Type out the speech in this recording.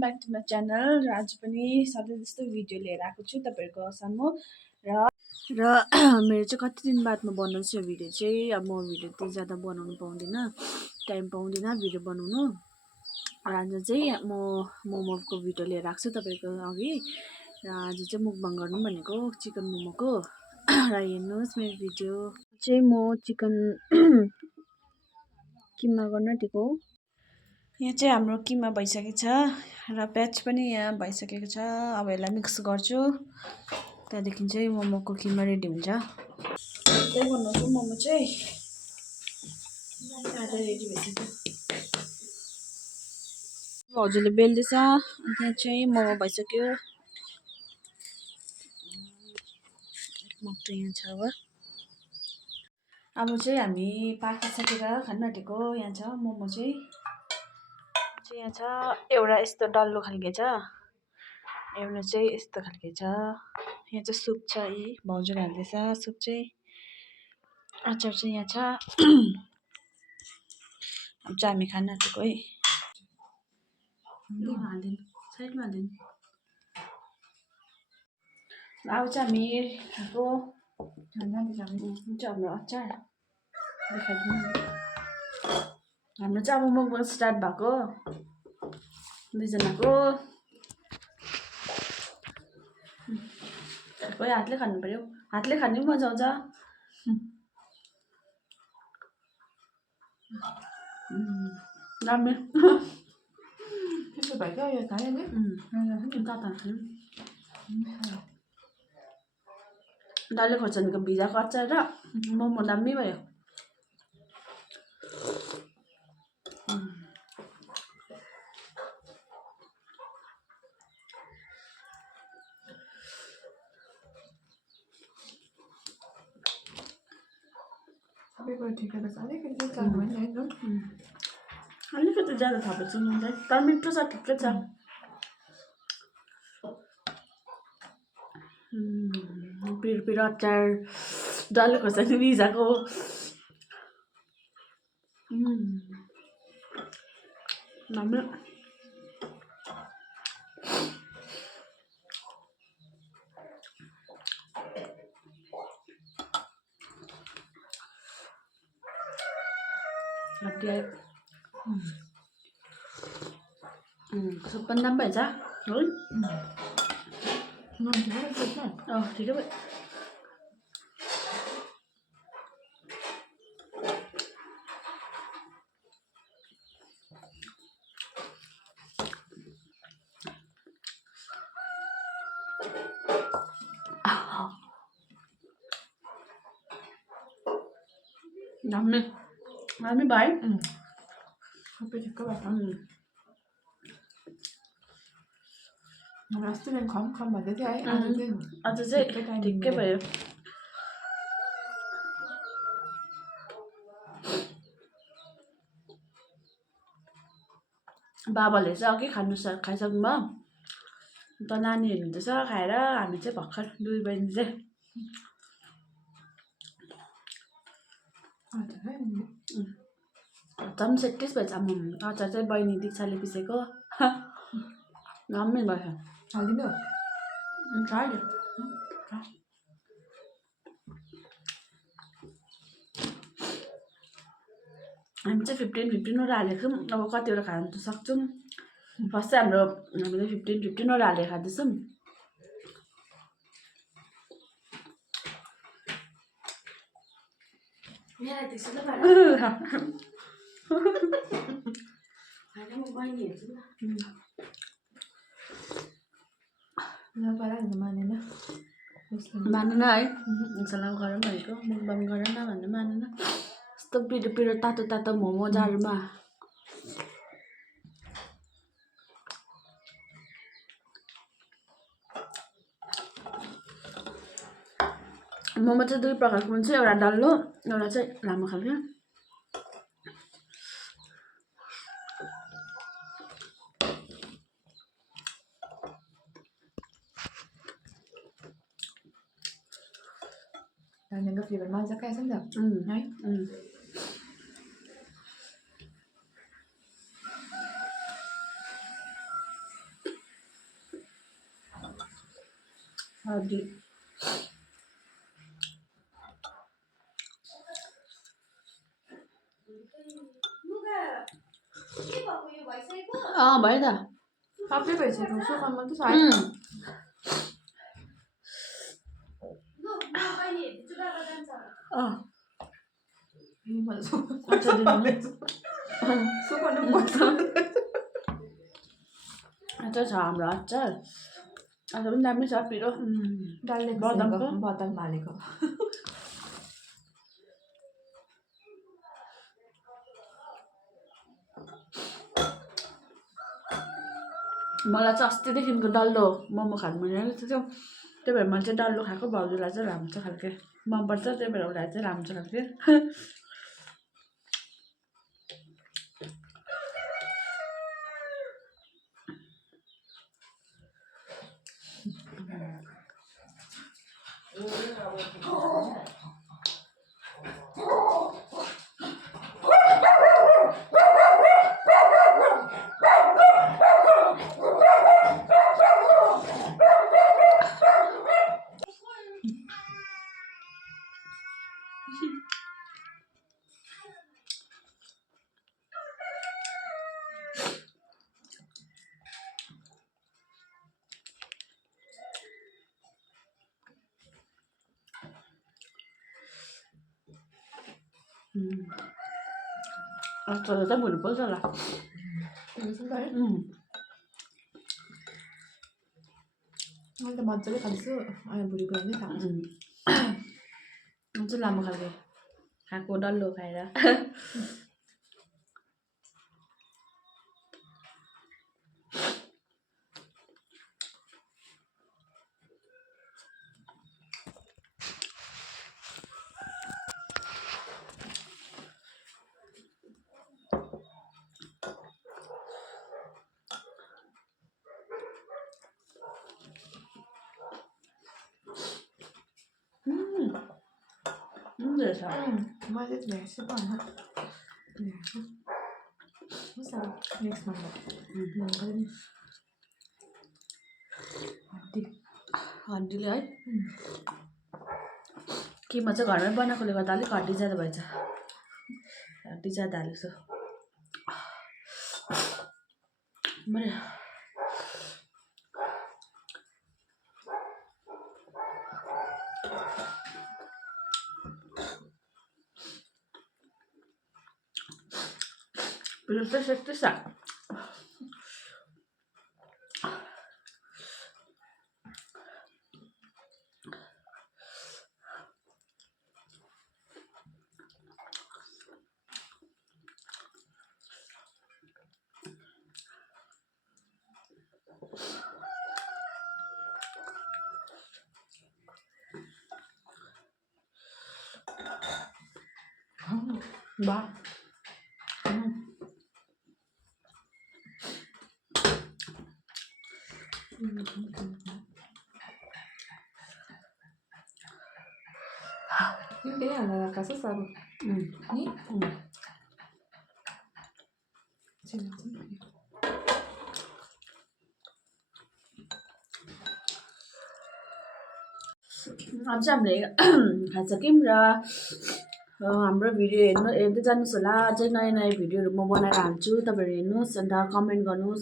Back to my channel र आज पनि सधैँ जस्तो भिडियो लिएर आएको छु तपाईँहरूको सामु र मेरो चाहिँ कति दिन बादमा बनाउँछु यो भिडियो चाहिँ। अब म भिडियो त्यति ज्यादा बनाउनु पाउँदिनँ, टाइम पाउँदिनँ भिडियो बनाउनु। र आज चाहिँ म मोमोको भिडियो लिएर आएको छु तपाईँको अघि। र आज चाहिँ मुकबाङ गर्नु भनेको चिकन मोमोको। र हेर्नुहोस् मेरो भिडियो चाहिँ म चिकन किमा गर्न आँटेको। यहाँ चाहिँ हाम्रो किमा भइसकेको छ र प्याज पनि यहाँ भइसकेको छ। अब यसलाई मिक्स गर्छु, त्यहाँदेखि चाहिँ मोमोको किमा रेडी हुन्छ। त्यही बनाउँछु मोमो चाहिँ। आधा रेडी भइसक्यो, हजुरले बेल्दैछ। त्यहाँ चाहिँ मोमो भइसक्यो, मक्टु यहाँ छ। अब चाहिँ हामी पाकिसकेर खान आँटेको। यहाँ छ मोमो चाहिँ यहाँ छ। एउटा यस्तो डल्लो खालके छ, एउटा चाहिँ यस्तो खालके छ। यहाँ चाहिँ सुप छ, यी भाउजूले हाल्दैछ सुप चाहिँ। अचार चाहिँ यहाँ छ। अब चाहिँ हामी खान आँटेको है। हालिदिनु साइडमा हालिदिनु। अब चाहिँ हामी खाएको हाम्रो अचार देखाइदिनु। हाम्रो चाहिँ अब मुकबाङ स्टार्ट भएको दुईजनाको। कोही हातले खानु पर्यो, हातले खानु पनि मजा आउँछ। दामी डल्ले खोर्सानीको भिजाको अचार र मोमो दामी भयो। अलिकति ज्यादा थपेको छु नुन चाहिँ, तर मिठो छ, ठिकै छ। पिरो पिरो अचार, डल्ले खोर्सानी भिजाको। दामी। सुप पनि दामी भएछ है। ठिकै भयो। दामी दामी भाइ। सबै ठिक्क भयो। अस्ति नै खम भन्दै थियो है, आज चाहिँ ठिक्कै भयो। बाबाले चाहिँ अघि खाइसक्नु भयो, त नानी हेर्नुहुँदैछ खाएर। हामी चाहिँ भर्खर दुई बहिनी चाहिँ झन् सेट्टिस भएछ। अचार चाहिँ बहिनी दीक्षाले पिसेको दामी भयो। हालिदिनु हामी चाहिँ 15-15वटा हालेको छौँ। अब कतिवटा खानु त सक्छौँ। फर्स्ट चाहिँ हामीले 15-15वटा हालेर खाँदैछौँ। मानेन है, इन्स्टाग्राम गर भनेको, मुकबाङ गर न भन्नु मानेन। यस्तो पिरो पिरो तातो तातो मोमो जाडोमा। मोमो चाहिँ दुई प्रकारको हुन्छ, एउटा डल्लो, एउटा चाहिँ लामो खालको। नानीको फ्लेभर मजाकै आएछ नि त है। हर्दी भयो त सबै भइसक्यो सुकाउनु मात्रै छ है सुकाउनु पर्छ अचार छ हाम्रो अचार अचार पनि दामी छ पिरो डल्ले बदामको बदाम हालेको मलाई चाहिँ अस्तिदेखिको डल्लो मोमो खानु मन लागेको थियो त्यही भएर मैले चाहिँ डल्लो खाएको भाउजूलाई चाहिँ लाम्चो खालके मनपर्छ त्यही भएर उसलाई चाहिँ लाम्चो खालके अचार चाहिँ भुल्नुपर्छ होला मैले त मजाले खान्छु अहिले बुढी बुढी नै खान्छु हुन्छ लामो खालके खाएको डल्लो खाएर रहेछ मैले चाहिँ ल्याएको छु त होइन नेक्स्ट नम्बर हड्डीले है केमा चाहिँ घरमै बनाएकोले गर्दा अलिक हड्डी ज्यादा भएछ हड्डी ज्यादा हालेको छु Pero esta es esa. Va. Ini ada kasus apa? Ini? अब चाहिँ हामीले खाइसक्यौँ र हाम्रो भिडियो हेर्दै जानुहोस् होला अझै नयाँ नयाँ भिडियोहरू म बनाएर हाल्छु तपाईँहरू हेर्नुहोस् अन्त कमेन्ट गर्नुहोस्